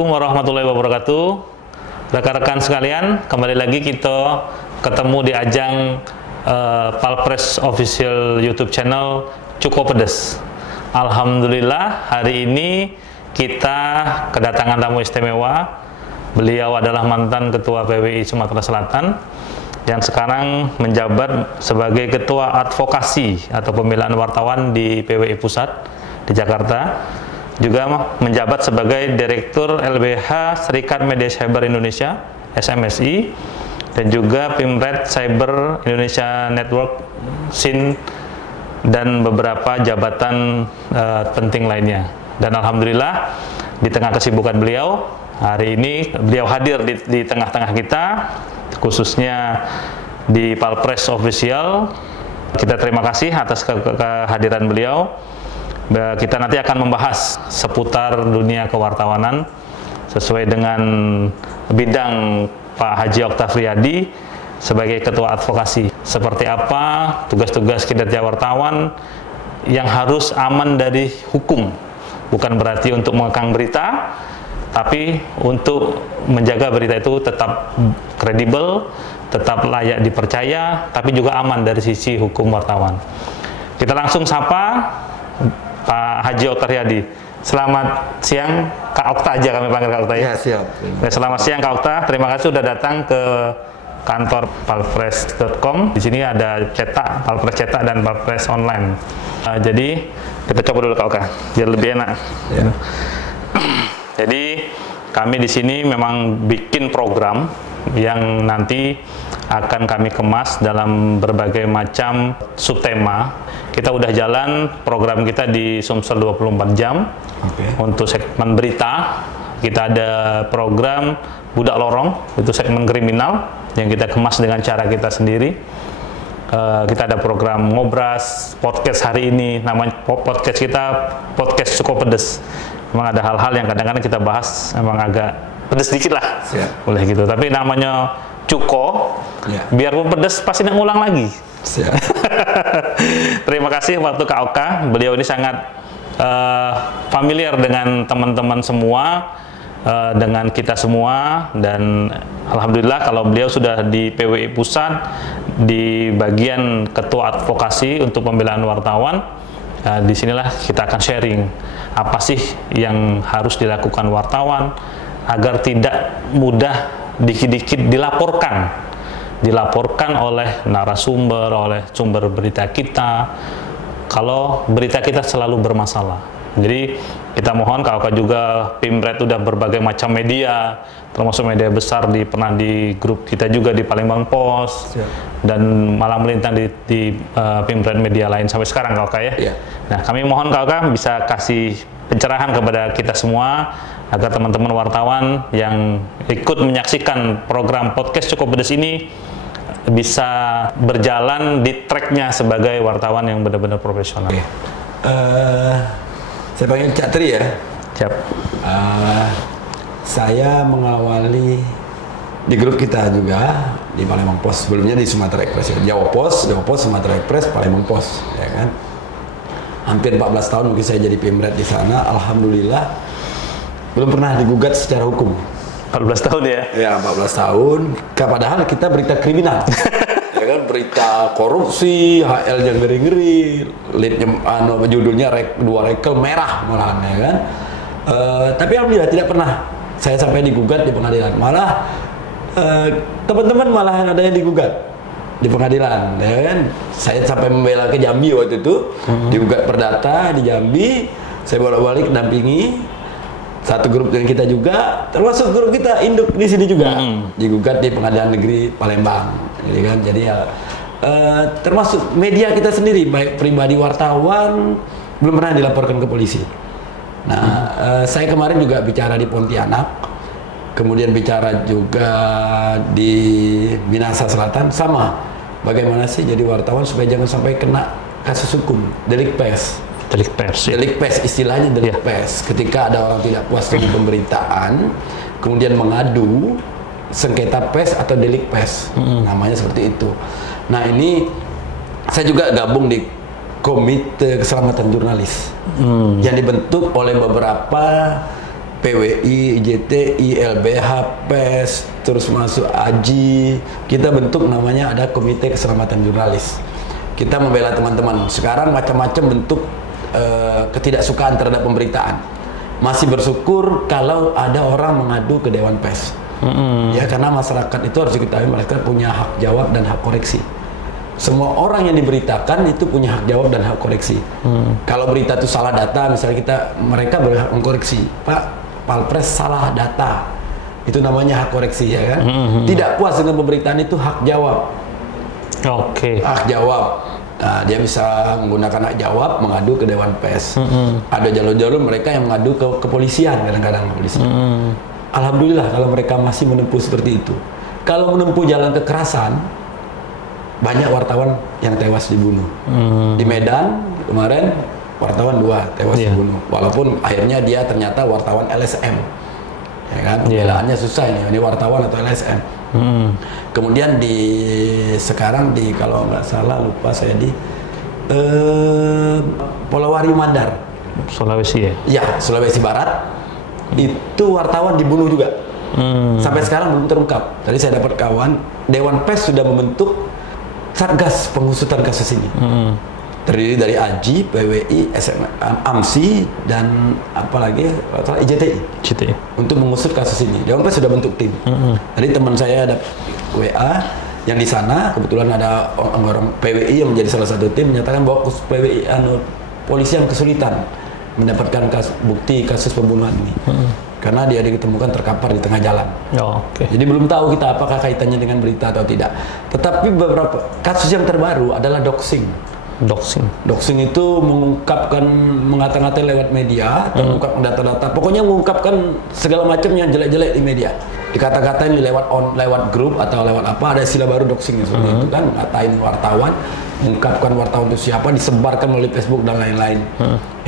Assalamualaikum warahmatullahi wabarakatuh. Rekan-rekan sekalian, kembali lagi kita ketemu di ajang Palpres Official YouTube channel Cukup Pedes. Alhamdulillah, hari ini kita kedatangan tamu istimewa. Beliau adalah mantan Ketua PWI Sumatera Selatan yang sekarang menjabat sebagai Ketua Advokasi atau Pembelaan Wartawan di PWI Pusat di Jakarta. Juga menjabat sebagai Direktur LBH Serikat Media Cyber Indonesia SMSI, dan juga Pimret Cyber Indonesia Network SIN, dan beberapa jabatan penting lainnya. Dan alhamdulillah di tengah kesibukan beliau, hari ini beliau hadir di tengah-tengah kita, khususnya di Palpres Official. Kita terima kasih atas kehadiran beliau. Kita nanti akan membahas seputar dunia kewartawanan sesuai dengan bidang Pak Haji Oktaf Riyadi sebagai Ketua Advokasi. Seperti apa tugas-tugas kinerja wartawan yang harus aman dari hukum. Bukan berarti untuk mengekang berita, tapi untuk menjaga berita itu tetap kredibel, tetap layak dipercaya, tapi juga aman dari sisi hukum wartawan. Kita langsung sapa Pak Haji Oktaf Riyadi. Selamat siang, Kak Okta aja kami panggil Kak Okta ya. Ya, siap. Selamat siang Kak Okta, terima kasih sudah datang ke kantor palpres.com. Di sini ada cetak, Palpres cetak dan Palpres online. Jadi kita coba dulu Kak Okta, biar lebih enak. Ya. Jadi kami di sini memang bikin program yang nanti akan kami kemas dalam berbagai macam subtema. Kita udah jalan program kita di Sumsel 24 jam. Untuk segmen berita, kita ada program Budak Lorong, itu segmen kriminal yang kita kemas dengan cara kita sendiri. Kita ada program Ngobras, podcast hari ini, namanya podcast kita Podcast Cukup Pedes. Memang ada hal-hal yang kadang-kadang kita bahas memang agak pedes dikit lah. Siap. Boleh gitu, tapi namanya Cuko, ya. Biarpun pedes pasti nak ngulang lagi. Siap. Terima kasih waktu Kak Oka. Beliau ini sangat familiar dengan teman-teman semua, dengan kita semua, dan alhamdulillah kalau beliau sudah di PWI Pusat di bagian Ketua Advokasi untuk Pembelaan Wartawan. Disinilah kita akan sharing apa sih yang harus dilakukan wartawan agar tidak mudah dikit-dikit dilaporkan oleh narasumber, oleh sumber berita kita kalau berita kita selalu bermasalah. Jadi kita mohon Kak Oka juga, Pimret udah berbagai macam media, termasuk media besar pernah di grup kita juga di Palembang Post. Siap. Dan malah melintang di Pimret media lain sampai sekarang Kak Oka ya. Ya. Nah kami mohon Kak Oka bisa kasih pencerahan kepada kita semua agar teman-teman wartawan yang ikut menyaksikan program podcast Cukup Pedes ini bisa berjalan di tracknya sebagai wartawan yang benar-benar profesional. Saya panggil Cak Tri ya. Siap. Saya mengawali di grup kita juga di Palembang Post, sebelumnya di Sumatera Express, Jawa Post, Sumatera Express, Palembang Post, ya kan. Hampir 14 tahun mungkin saya jadi Pimret di sana. Alhamdulillah belum pernah digugat secara hukum. 14 tahun ya? Ya, 14 tahun. Padahal kita berita kriminal. Ya kan, berita korupsi, HL yang ngeri-ngeri, judulnya dua rekel merah malahan, ya kan. Tapi alhamdulillah tidak pernah saya sampai digugat di pengadilan. Malah teman-teman malahan ada yang digugat di pengadilan, ya kan. Saya sampai membela ke Jambi waktu itu, digugat perdata di Jambi. Saya bolak-balik dampingi satu grup dengan kita juga, termasuk grup kita induk di sini juga, digugat di Pengadilan Negeri Palembang, jadi kan. Jadi ya termasuk media kita sendiri, baik pribadi wartawan, belum pernah dilaporkan ke polisi. Nah, saya kemarin juga bicara di Pontianak, kemudian bicara juga di Minahasa Selatan, sama. Bagaimana sih jadi wartawan supaya jangan sampai kena kasus hukum, delik pers. Delik pers, ya. Delik pers, istilahnya delik pers. Ketika ada orang tidak puas dengan pemberitaan, kemudian mengadu sengketa pers atau delik pers, namanya seperti itu. Nah ini saya juga gabung di Komite Keselamatan Jurnalis yang dibentuk oleh beberapa PWI, IJTI, LBH, PES, terus masuk AJI. Kita bentuk namanya ada Komite Keselamatan Jurnalis. Kita membela teman-teman. Sekarang macam-macam bentuk ketidaksukaan terhadap pemberitaan. Masih bersyukur kalau ada orang mengadu ke Dewan Pers. Ya, karena masyarakat itu harus diketahui mereka punya hak jawab dan hak koreksi. Semua orang yang diberitakan itu punya hak jawab dan hak koreksi. Kalau berita itu salah data, misalnya mereka berhak mengkoreksi. Pak, Palpres salah data. Itu namanya hak koreksi, ya kan? Tidak puas dengan pemberitaan itu hak jawab. Hak jawab. Nah, dia bisa menggunakan hak jawab mengadu ke Dewan Pers. Ada jalur-jalur mereka yang mengadu ke kepolisian, kadang-kadang kepolisian. Alhamdulillah kalau mereka masih menempuh seperti itu. Kalau menempuh jalan kekerasan, banyak wartawan yang tewas dibunuh. Di Medan kemarin wartawan 2 tewas dibunuh. Walaupun akhirnya dia ternyata wartawan LSM. Ya kan? Pembelaannya susah ini wartawan atau LSM. Kemudian sekarang kalau nggak salah lupa saya di Polowari Mandar, Sulawesi ya? Ya, Sulawesi Barat. Itu wartawan dibunuh juga. Sampai sekarang belum terungkap. Tadi saya dapat kawan, Dewan Pers sudah membentuk Satgas pengusutan kasus ini. Terdiri dari AJI, PWI, AMSI, dan apalagi IJTI. Untuk mengusut kasus ini. Dewan Pers sudah bentuk tim. Tadi teman saya ada WA yang di sana, kebetulan ada orang PWI yang menjadi salah satu tim, menyatakan bahwa PWI polisi yang kesulitan mendapatkan bukti kasus pembunuhan ini. Karena dia ditemukan terkapar di tengah jalan. Jadi belum tahu kita apakah kaitannya dengan berita atau tidak. Tetapi beberapa kasus yang terbaru adalah doxing. Doxing itu mengata-ngatai lewat media, atau mengungkap data-data. Pokoknya mengungkapkan segala macam yang jelek-jelek di media. Dikata-katain lewat grup atau lewat apa, ada istilah baru doxing seperti itu kan, ngatain wartawan, mengungkapkan wartawan itu siapa, disebarkan melalui Facebook dan lain-lain.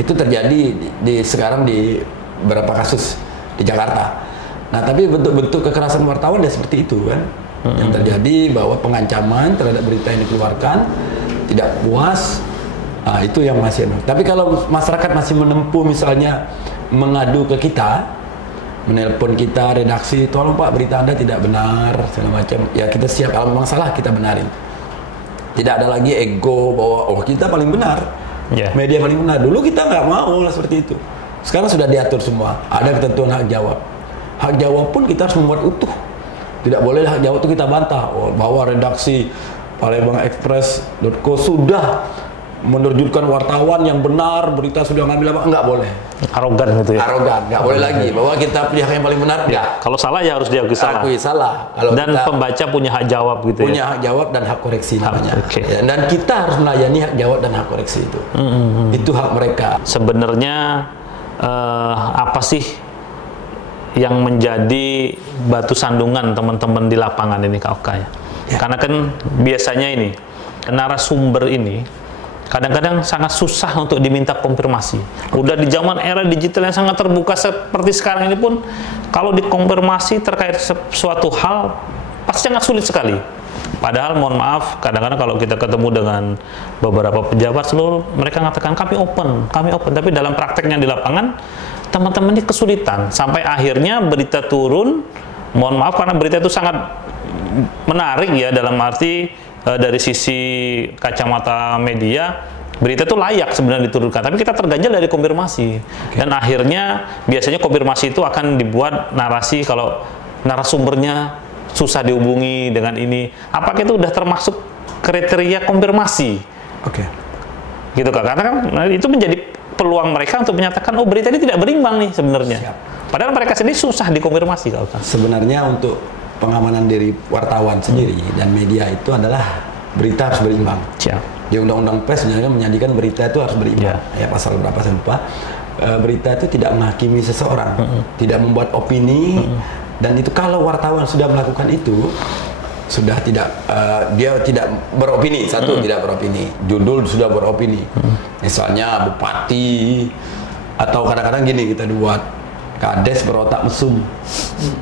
Itu terjadi sekarang di beberapa kasus di Jakarta. Nah, tapi bentuk-bentuk kekerasan wartawan ya seperti itu kan. Yang terjadi bahwa pengancaman terhadap berita yang dikeluarkan, tidak puas, nah, itu yang masih. Tapi kalau masyarakat masih menempuh misalnya mengadu ke kita, menelpon kita redaksi, tolong Pak berita Anda tidak benar, segala macam. Ya kita siap, kalau memang salah kita benarin. Tidak ada lagi ego bahwa kita paling benar, media paling benar. Dulu kita nggak mau lah seperti itu. Sekarang sudah diatur semua, ada ketentuan hak jawab. Hak jawab pun kita harus membuat utuh. Tidak boleh hak jawab itu kita bantah bahwa redaksi palembangexpress.co sudah menerjunkan wartawan yang benar, berita sudah ngambil apa, enggak boleh. Arogan gitu ya? Arogan, enggak boleh lagi. Bahwa kita punya hak yang paling benar, enggak. Kalau salah ya harus diakui salah. Akui salah. Kalau dan pembaca punya hak jawab gitu punya hak jawab dan hak koreksi namanya. Ya, dan kita harus melayani hak jawab dan hak koreksi itu. Itu hak mereka. Sebenarnya apa sih yang menjadi batu sandungan teman-teman di lapangan ini Kak Oka ya? Karena kan biasanya ini narasumber ini kadang-kadang sangat susah untuk diminta konfirmasi. Udah di zaman era digital yang sangat terbuka seperti sekarang ini pun, kalau dikonfirmasi terkait suatu hal pasti sangat sulit sekali. Padahal mohon maaf, kadang-kadang kalau kita ketemu dengan beberapa pejabat seluruh, mereka mengatakan kami open, tapi dalam prakteknya di lapangan teman-teman ini kesulitan, sampai akhirnya berita turun. Mohon maaf karena berita itu sangat menarik ya, dalam arti dari sisi kacamata media, berita itu layak sebenarnya diturunkan, tapi kita terganjal dari konfirmasi. Dan akhirnya biasanya konfirmasi itu akan dibuat narasi kalau narasumbernya susah dihubungi dengan ini. Apakah itu udah termasuk kriteria konfirmasi? Gitu Kak, karena kan itu menjadi peluang mereka untuk menyatakan berita ini tidak berimbang nih sebenarnya. Padahal mereka sendiri susah dikonfirmasi Kak. Sebenarnya untuk pengamanan diri wartawan sendiri dan media itu adalah berita harus berimbang. Di Undang-Undang Pers sebenarnya menyandikan berita itu harus berimbang. Ya pasal berapa saya lupa. Berita itu tidak menghakimi seseorang, tidak membuat opini, dan itu kalau wartawan sudah melakukan itu sudah tidak dia tidak beropini, tidak beropini. Judul sudah beropini. Misalnya bupati, atau kadang-kadang gini kita buat Kades berotak mesum,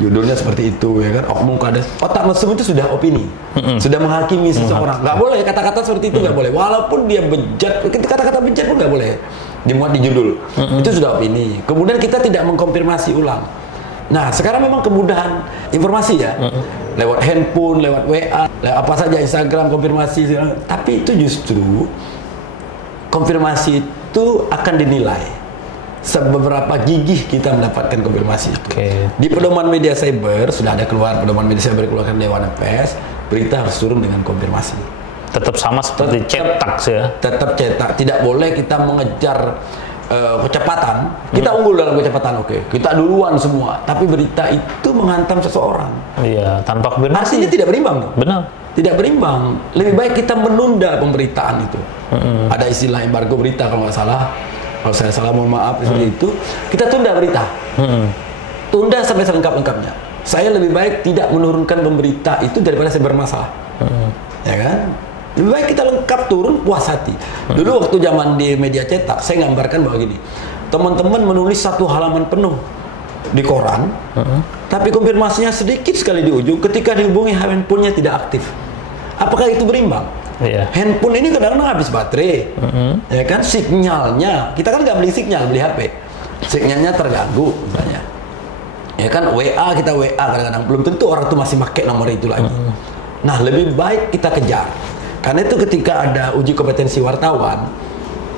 judulnya seperti itu ya kan. Oknum Kades otak mesum itu sudah opini, sudah menghakimi seseorang. Nggak boleh kata-kata seperti itu, nggak boleh. Walaupun dia bejat, kata-kata bejat pun nggak boleh. dimuat di judul. Itu sudah opini. Kemudian kita tidak mengkonfirmasi ulang. Nah, sekarang memang kemudahan informasi ya. Lewat handphone, lewat WA, lewat apa saja, Instagram, konfirmasi. Tapi itu justru konfirmasi itu akan dinilai seberapa gigih kita mendapatkan konfirmasi itu. Di pedoman media cyber sudah ada keluar, pedoman media cyber keluarkan Dewan Pers, berita harus turun dengan konfirmasi. Tetap sama seperti cetak sih ya. Tetap cetak, tidak boleh kita mengejar kecepatan. Kita unggul dalam kecepatan, kita duluan semua, tapi berita itu menghantam seseorang. Iya, tanpa konfirmasi. Artinya tidak berimbang. Benar. Tidak berimbang. Lebih baik kita menunda pemberitaan itu. Ada istilah embargo berita kalau nggak salah. Kalau saya salah mohon maaf seperti itu. Kita tunda berita. Tunda sampai selengkap-lengkapnya. Saya lebih baik tidak menurunkan pemberita itu daripada saya bermasalah. Ya kan? Lebih baik kita lengkap turun puas hati. Dulu waktu zaman di media cetak, saya gambarkan bahwa gini. Teman-teman menulis 1 halaman penuh di koran, tapi konfirmasinya sedikit sekali di ujung ketika dihubungi handphonenya tidak aktif. Apakah itu berimbang? Handphone ini kadang-kadang habis baterai, ya kan, sinyalnya, kita kan nggak beli sinyal, beli HP, sinyalnya terganggu misalnya, ya kan, WA kita WA kadang-kadang belum tentu orang itu masih pakai nomor itu lagi. Nah, lebih baik kita kejar, karena itu ketika ada uji kompetensi wartawan,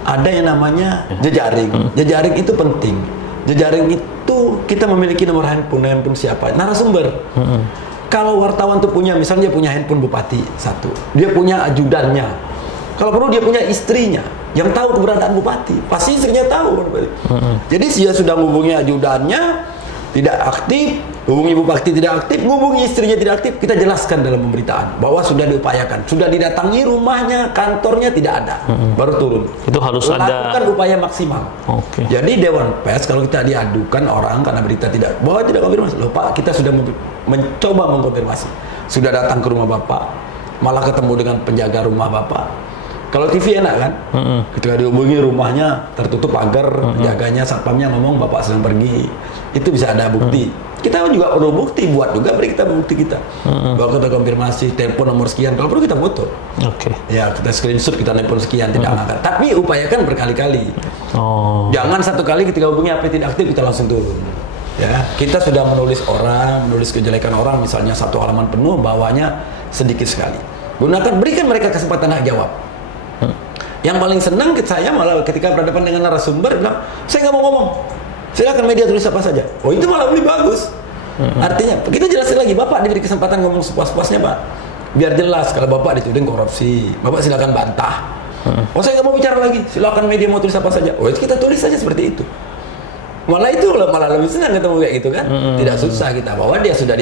ada yang namanya jejaring, jejaring itu penting, jejaring itu kita memiliki nomor handphone siapa, narasumber. Kalau wartawan tuh punya, misalnya dia punya handphone bupati satu, dia punya ajudannya, kalau perlu dia punya istrinya yang tahu keberadaan bupati, pasti istrinya tahu. Jadi dia sudah menghubungi ajudannya tidak aktif, hubungi bupati tidak aktif, menghubungi istrinya tidak aktif, kita jelaskan dalam pemberitaan bahwa sudah diupayakan, sudah didatangi rumahnya, kantornya tidak ada, baru turun. Itu harus lakukan upaya maksimal. Jadi Dewan Pers kalau kita diadukan orang karena berita tidak, bahwa tidak konfirmasi, loh Pak, kita sudah mencoba mengkonfirmasi, sudah datang ke rumah Bapak, malah ketemu dengan penjaga rumah Bapak. Kalau TV enak kan, ketika dihubungi rumahnya tertutup pagar, penjaganya, satpamnya ngomong Bapak sedang pergi, itu bisa ada bukti. Kita juga perlu bukti, buat juga beri kita bukti kita, bahwa kita konfirmasi, telepon nomor sekian, kalau perlu kita foto. Ya kita screenshot, kita telepon sekian, tidak angkat. Tapi upayakan berkali-kali. Jangan satu kali ketika hubungi HP tidak aktif kita langsung turun. Ya, kita sudah menulis orang, menulis kejelekan orang, misalnya 1 halaman penuh, bawahnya sedikit sekali. Berikan mereka kesempatan hak jawab. Yang paling senang saya malah ketika berhadapan dengan narasumber bilang, saya nggak mau ngomong, silakan media tulis apa saja. Oh, itu malah lebih bagus. Artinya kita jelasin lagi, Bapak diberi kesempatan ngomong sepuas-puasnya, Pak, biar jelas. Kalau Bapak dituding korupsi, Bapak silakan bantah. Oh, saya nggak mau bicara lagi, silakan media mau tulis apa saja. Oh, itu kita tulis saja seperti itu. Malah itu malah lebih senang ketemu kayak gitu kan. Tidak susah kita, bahwa dia sudah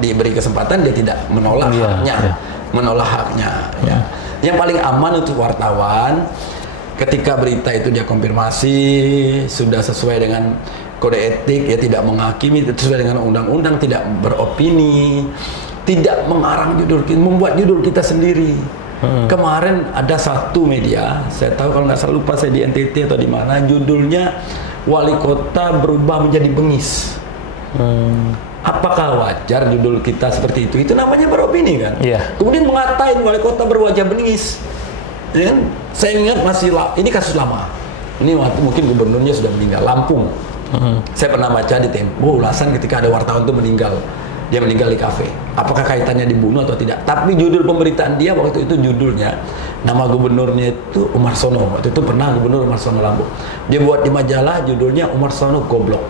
diberi kesempatan, dia tidak menolak haknya, menolak haknya. Ya. Yang paling aman untuk wartawan ketika berita itu dia konfirmasi sudah sesuai dengan kode etik, ya tidak menghakimi, sesuai dengan undang-undang, tidak beropini, tidak mengarang judul, membuat judul kita sendiri. Kemarin ada satu media, saya tahu kalau nggak salah, lupa saya di NTT atau di mana, judulnya Wali Kota berubah menjadi bengis. Apakah wajar judul kita seperti itu? Itu namanya beropini kan? Kemudian mengatain Wali Kota berwajah bengis. Ya kan? Saya ingat ini kasus lama. Ini waktu mungkin gubernurnya sudah meninggal, Lampung. Saya pernah baca di Tempo ulasan ketika ada wartawan itu meninggal. Dia meninggal di kafe. Apakah kaitannya dibunuh atau tidak? Tapi judul pemberitaan dia waktu itu judulnya, nama gubernurnya itu Umar Sono. Waktu itu pernah gubernur Umar Sono Lampung. Dia buat di majalah judulnya Umar Sono Goblok.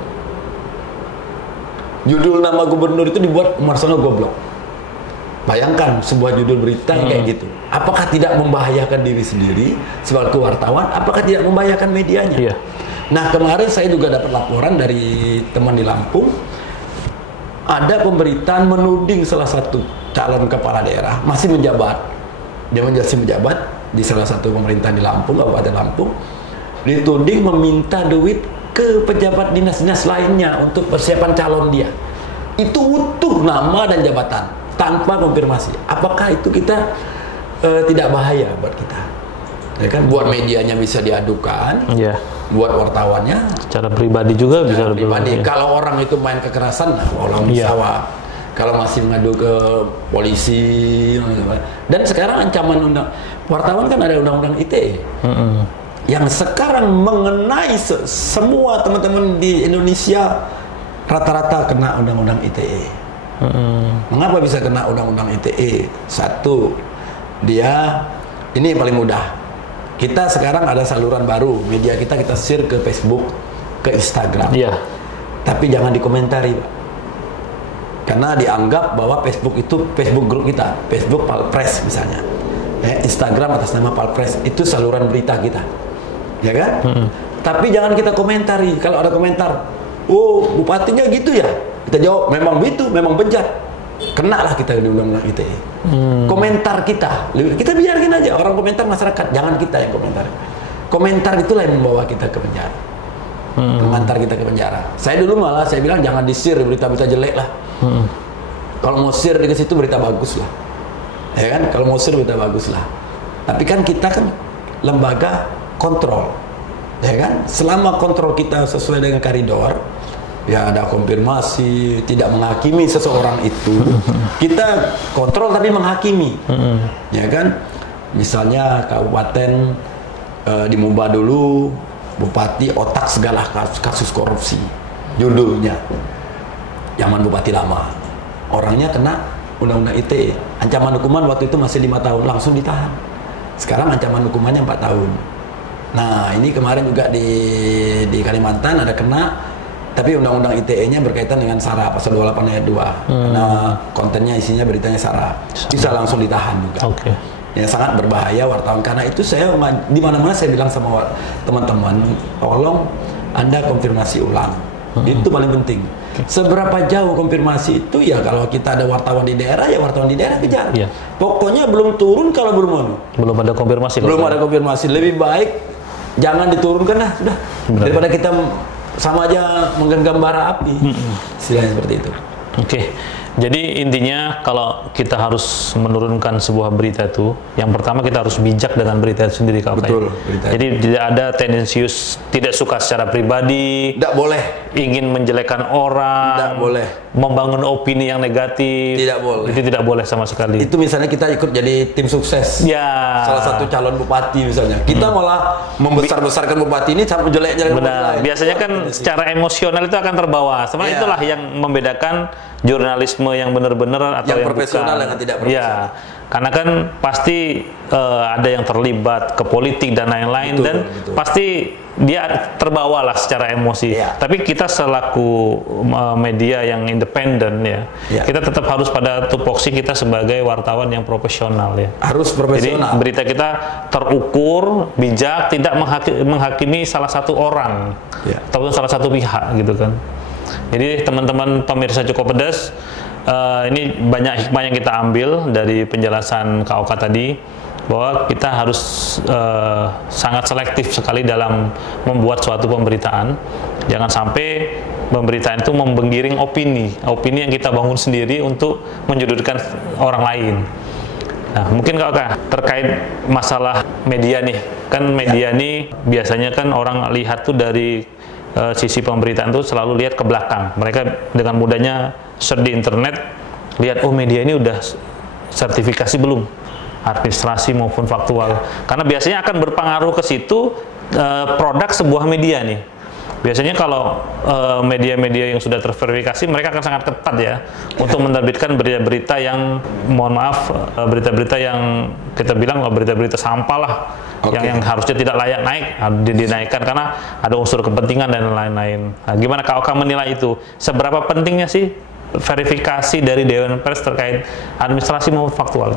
Judul nama gubernur itu dibuat Umar Sono Goblok. Bayangkan sebuah judul berita kayak gitu. Apakah tidak membahayakan diri sendiri sebagai wartawan? Apakah tidak membahayakan medianya? Nah, kemarin saya juga dapat laporan dari teman di Lampung. Ada pemberitaan menuding salah satu calon kepala daerah masih menjabat. Dia masih menjabat di salah satu pemerintahan di Lampung, Kabupaten Lampung. Dituding meminta duit ke pejabat dinas-dinas lainnya untuk persiapan calon dia. Itu utuh nama dan jabatan tanpa konfirmasi. Apakah itu kita tidak bahaya buat kita? Ya kan, buat medianya bisa diadukan, buat wartawannya secara pribadi juga bisa pribadi. Kalau orang itu main kekerasan, orang misawa. Kalau masih mengadu ke polisi, dan sekarang ancaman wartawan kan ada undang-undang ITE. yang sekarang mengenai semua teman-teman di Indonesia rata-rata kena undang-undang ITE. Mengapa bisa kena undang-undang ITE? Satu, dia ini yang paling mudah. Kita sekarang ada saluran baru, media kita share ke Facebook, ke Instagram. Iya. Tapi jangan dikomentari, Pak. Karena dianggap bahwa Facebook itu Facebook grup kita, Facebook Palpres misalnya. Instagram atas nama Palpres, itu saluran berita kita. Ya kan? Tapi jangan kita komentari. Kalau ada komentar, oh bupatinya gitu ya, kita jawab memang begitu, memang bejat, kena lah kita di undang-undang ITE. Komentar kita biarin aja, orang komentar masyarakat, jangan kita yang komentar. Komentar itulah yang membawa kita ke penjara, mengantar kita ke penjara. Saya dulu malah saya bilang jangan di-share berita-berita jelek lah. Kalau mau share di situ berita bagus lah, ya kan? Kalau mau share berita bagus lah. Tapi kan kita kan lembaga kontrol, ya kan? Selama kontrol kita sesuai dengan koridor, ya ada konfirmasi, tidak menghakimi seseorang itu, kita kontrol tapi menghakimi, ya kan? Misalnya kabupaten dimubah dulu, bupati otak segala kasus korupsi, judulnya zaman bupati lama, orangnya kena undang-undang ITE, ancaman hukuman waktu itu masih 5 tahun, langsung ditahan. Sekarang ancaman hukumannya 4 tahun. Nah, ini kemarin juga di Kalimantan ada kena, tapi undang-undang ITE-nya berkaitan dengan SARA, pasal 28 ayat 2. Karena kontennya isinya beritanya SARA. Bisa langsung ditahan juga. Oke. Yang sangat berbahaya wartawan. Karena itu saya di mana-mana saya bilang sama teman-teman, tolong Anda konfirmasi ulang. Itu paling penting. Seberapa jauh konfirmasi itu ya, kalau kita ada wartawan di daerah ya wartawan di daerah kejar. Iya. Pokoknya belum turun kalau belum ada konfirmasi. Belum ada konfirmasi, lebih baik jangan diturunkan lah, sudah. Daripada kita sama aja menggenggam bara api. Istilahnya seperti itu. Oke. Jadi intinya kalau kita harus menurunkan sebuah berita itu, yang pertama kita harus bijak dengan berita itu sendiri, Kak. Betul. Jadi tidak ada tendensius, tidak suka secara pribadi. Tidak boleh. Ingin menjelekkan orang. Tidak boleh. Membangun opini yang negatif. Tidak boleh. Itu tidak boleh sama sekali. Itu misalnya kita ikut jadi tim sukses. Ya. Salah satu calon bupati misalnya. Kita malah membesar-besarkan bupati ini sampai jelek-jelek bupati lain. Biasanya kan secara emosional itu akan terbawa. Sebenarnya itulah yang membedakan jurnalisme yang benar-benar atau yang profesional bukan. dengan tidak profesional. Ya, karena kan pasti ada yang terlibat ke politik dan lain-lain, dan pasti dia terbawa lah secara emosi. Ya. Tapi kita selaku media yang independen ya, kita tetap harus pada tupoksi kita sebagai wartawan yang profesional ya. Harus profesional. Jadi berita kita terukur, bijak, tidak menghakimi salah satu orang ataupun salah satu pihak gitu kan. Jadi teman-teman pemirsa Cukup Pedas, ini banyak hikmah yang kita ambil dari penjelasan Kak Oka tadi, bahwa kita harus sangat selektif sekali dalam membuat suatu pemberitaan. Jangan sampai pemberitaan itu membenggiring opini yang kita bangun sendiri untuk menjudutkan orang lain. Nah, mungkin Kak Oka terkait masalah media nih, kan media nih biasanya kan orang lihat tuh dari sisi pemberitaan itu selalu lihat ke belakang. Mereka dengan mudahnya search di internet, lihat oh media ini udah sertifikasi belum, administrasi maupun faktual. Karena biasanya akan berpengaruh ke situ produk sebuah media nih. Biasanya kalau media-media yang sudah terverifikasi, mereka akan sangat ketat ya untuk menerbitkan berita-berita yang, mohon maaf, berita-berita yang kita bilang berita-berita sampah lah. Yang harusnya tidak layak naik, dinaikkan karena ada unsur kepentingan dan lain-lain. Nah, gimana Kak Oka menilai itu? Seberapa pentingnya sih verifikasi dari Dewan Pers terkait administrasi maupun faktual?